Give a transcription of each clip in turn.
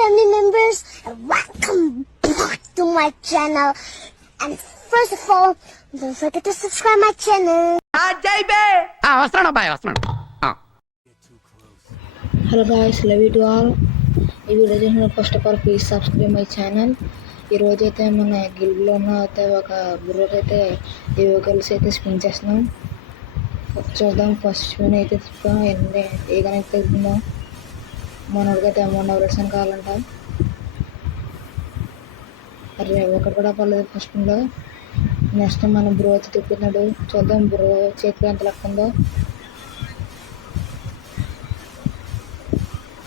family members, and welcome back to my channel. And first of all, don't forget to subscribe my channel. వస్తున్నాను bye వస్తున్నాను. Hello guys, love you to all. ఈ video చేసిన first of all please subscribe my channel. ఈరోజు అయితే మన గిల్డ్లో ఉన్న అయితే ఒక బుర్రకు అయితే ఈ వెహికల్స్ అయితే స్పిన్ చేస్తున్నాం. చూద్దాం ఫస్ట్ స్పిన్ అయితే తిప్పుతాం, ఎన్ని ఏదైనా తిప్పుకుందాం. మనోడికైతే అమౌంట్ ఎవరేషన్ కావాలంట. అరే ఒకటి కూడా పర్లేదు ఫస్ట్ స్పిన్లో. నెక్స్ట్ మన బ్రో అయితే తిప్పుతున్నాడు, చూద్దాం బ్రో చేతిలో ఎంత లెక్క ఉందో.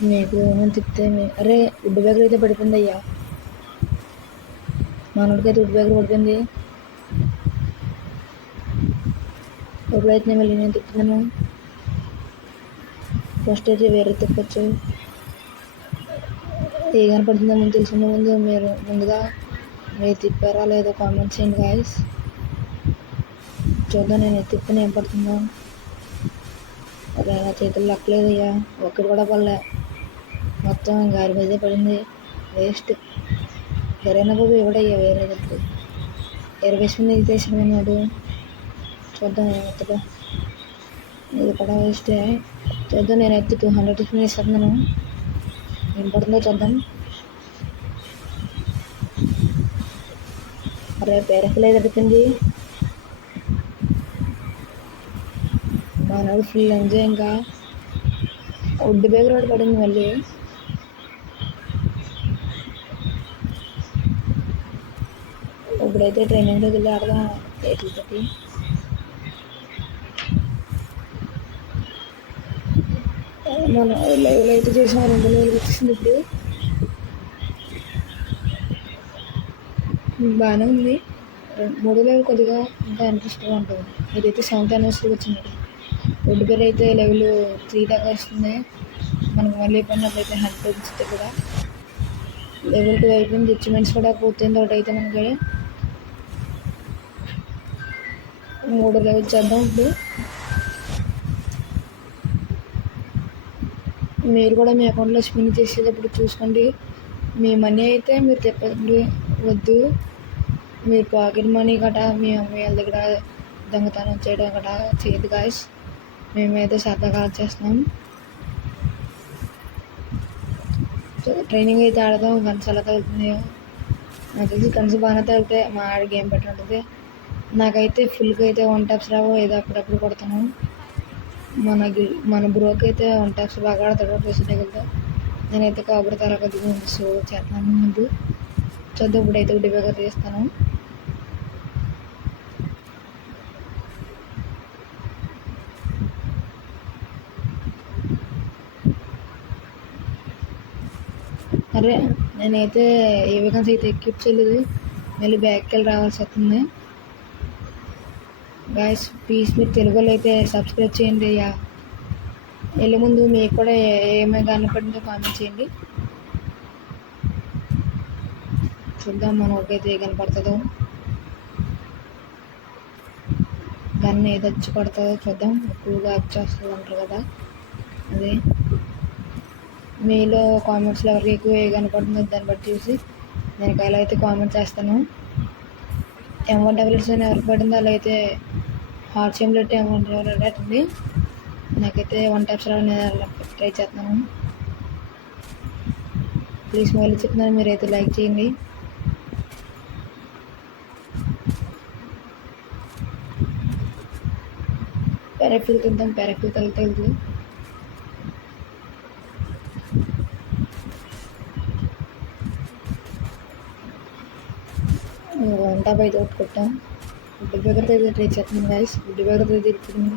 మీకు తిప్పితే అరే వుడ్ బ్యాగులు అయితే పడిపోయింది అయ్యా. మనోడికైతే వుడ్ బ్యాగులు పడిపోయింది. ఎప్పుడైతే నేను మళ్ళీ నేను తిప్పుతున్నాను. ఫస్ట్ అయితే వేరే తిప్పచ్చు. ఏ కనపడుతుందో ముందు తెలిసిన ముందు మీరు ముందుగా మీరు తిప్పారా లేదో కామెంట్ చేయండి గాయస్. చూద్దాం నేను తిప్పిన ఏం పడుతుందో. అరే నా చేతులు లెక్కలేదు అయ్యా, ఒక్కటి కూడా పడలే, మొత్తం గారి మీదే పడింది. వేస్ట్. సరైన బాబు ఎవడయ్యా వేరే దగ్గర 20 మంది తీసేసాడు అన్నాడు. చూద్దాం ఏమవుతుందో. ఇది కూడా వేస్టే. చూద్దాం నేనైతే 200 టిఫిన్ ఇస్తున్నాను, ఏం పడుతుందో చూద్దాం. అరే పేరకులు అయితే అడుగుతుంది. మనోడు ఫుల్ ఎంజాయ్. ఇంకా వుడ్ బ్యాగ్ రోడ్ పడింది మళ్ళీ. ఇప్పుడైతే ట్రైనింగ్లోకి వెళ్ళి ఆడదాం ఎట్లతోటి. మన లైవ్లో అయితే చేసిన 2 వేలు వచ్చేసింది. ఇప్పుడు బాగానే ఉంది. 3 లెవెల్ కొద్దిగా ఇంకా ఇంట్రెస్ట్గా ఉంటుంది. ఇదైతే 7th anniversary వచ్చింది. వుడ్ పేరు అయితే లెవెల్ 3 దాకా వస్తుంది. మనకు మళ్ళీ పడినప్పుడైతే హెల్ప్ ఇస్తే కూడా లెవెల్ 2 అయిపోయింది. అచీవ్మెంట్స్ కూడా పూర్తయింది. ఒకటి అయితే మనకి 3 లెవెల్ చేద్దాం. ఇప్పుడు మీరు కూడా మీ అకౌంట్లో స్పిన్ చేసేటప్పుడు చూసుకోండి. మీ మనీ అయితే మీరు తిప్పండి, వద్దు మీరు పాకెట్ మనీ గట్రా మీ అమ్మాయి వాళ్ళ దగ్గర దొంగతనం చేయడం గట్రా చేయదు గాయస్. మేమైతే సరదాగా చేస్తున్నాం. ట్రైనింగ్ అయితే ఆడదాం. గన్స్ ఎలా తగులుతుంది నాకు తెలిసి గన్స్ బాగానే తగులుతాయి. మా ఆడ గేమ్ పెట్టి ఉంటుంది. నాకైతే ఫుల్గా అయితే 1 taps రావు, ఏదో అప్పుడప్పుడు కొడతాను. మన బ్రోకి అయితే 1 taps బాగా ఆడతాడు ప్రెసిడెంట్తో. నేనైతే కాబట్టి తరగతి సో చేస్తాను ముందు. చూద్దాం ఇప్పుడైతే వుడ్ బ్యాగ్ తీస్తాను. అరే నేనైతే ఏ వేగన్స్ అయితే ఎక్కించలేదు, మళ్ళీ బ్యాక్కి వెళ్ళి రావాల్సి వస్తుంది. గాయస్ ప్లీజ్ మీరు తెలుగులో అయితే సబ్స్క్రైబ్ చేయండి అయ్యా. వెళ్ళే ముందు మీకు కూడా ఏమేమి కనపడిందో కామెంట్ చేయండి. చూద్దాం మన ఒకైతే ఏ కనపడుతుందో, గన్ ఏది వచ్చి పడుతుందో చూద్దాం. ఎక్కువగా వచ్చేస్తుంది అంటారు కదా, అదే మీలో కామెంట్స్లో ఎవరికి ఎక్కువ ఏ కనపడుతుందో దాన్ని బట్టి చూసి నేను ఎలా అయితే కామెంట్ చేస్తాను. M1 టాబ్లెట్స్ అని ఎవరికి పడిందో అలా అయితే హార్ట్ సింబల్ M1 టాబ్లెట్ ఉంది. నాకైతే 1 taps రావడం నేను ట్రై చేస్తున్నాను. ప్లీజ్ మళ్ళీ చెప్తున్నాను, మీరైతే లైక్ చేయండి. పారాఫిల్ తింటాం, పారాఫిల్ తగులుతుంది. వంట బయట కొట్టుకుంటాం. వుడ్ బ్యాగ్ అయితే ట్రై చేస్తున్నాను గాయస్. వుడ్ బ్యాగ్ అయితే తిరుగుతుంది.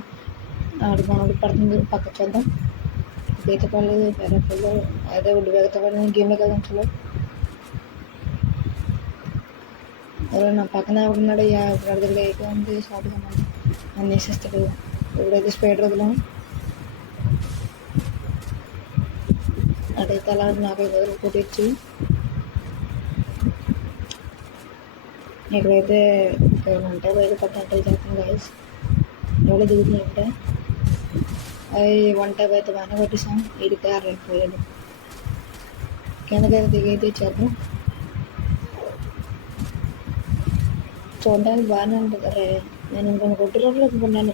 మనోడు పడుతుంది పక్క చూద్దాం. ఇదైతే పడలేదు పారాఫిల్లో. అదే వుడ్ బ్యాగ్తో పడింది. గేమ్లోకి వెళ్దాం. చలో ఎవరో నా పక్కన ఎవడున్నాడు. ఇప్పుడు దగ్గర అయితే ఉంది షాప్గా నన్ను వేసేస్తాడు. ఇప్పుడైతే స్పైడర్ వదిలాం. అదైతే అలా నాకైతే కొట్టచ్చు. ఇక్కడైతే ఉంటాయి బయట పట్టినట్టు చేస్తాను గాయస్. ఎవరో దిగుతున్నాయి. అంటే అది 1 tab అయితే బాగానే కొట్టేసాం. 8 అయిపోయాడు. కిందకైతే దిగైతే చేద్దాం. చూడడానికి బాగానే ఉంటుంది. అరే నేను ఇంకొన్ని కొట్టి రోజులు అనుకున్నాను.